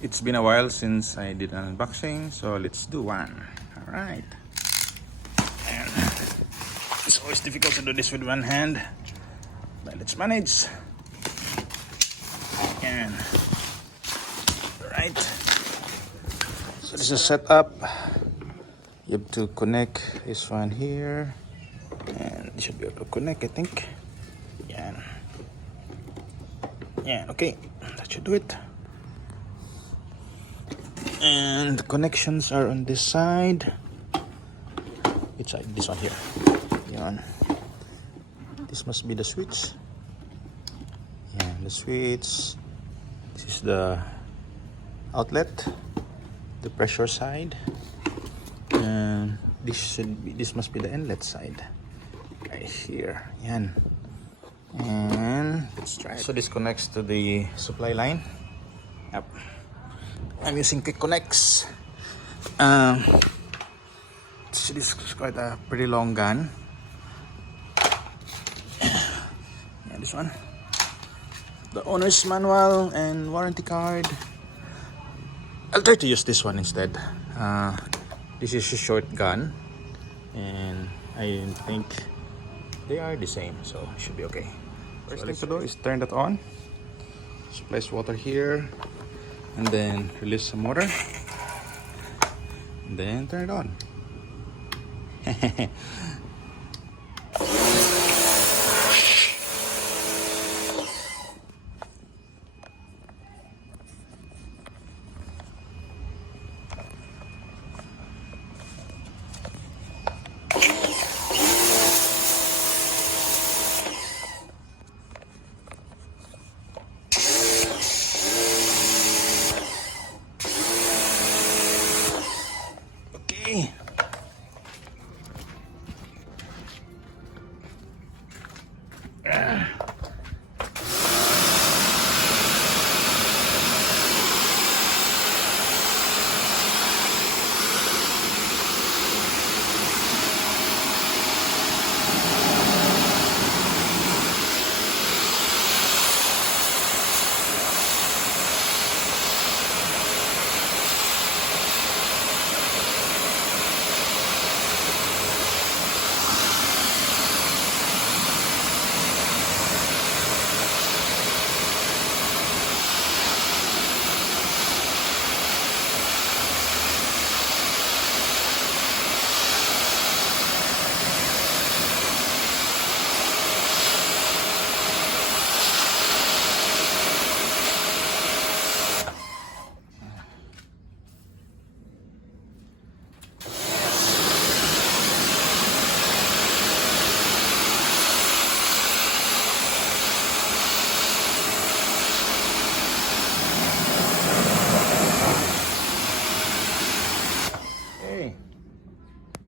It's been a while since I did an unboxing, so let's do one. Alright. And it's always difficult to do this with one hand, but let's manage. And alright. So this is set up. You have to connect this one here. And you should be able to connect, I think. Yeah, okay. That should do it. And the connections are on this side. Which side? This one here. Yan. This must be the switch. Yeah, the switch. This is the outlet, the pressure side, and this must be the inlet side. Right here. Yan. And let's try it. So this connects to the supply line. Yep. I'm using quick connects. So this is quite a pretty long gun. Yeah, this one. The owner's manual and warranty card. I'll try to use this one instead. This is a short gun, and I think they are the same, so it should be okay. First thing to do is turn that on. Just place water here, and then release some water, and then turn it on.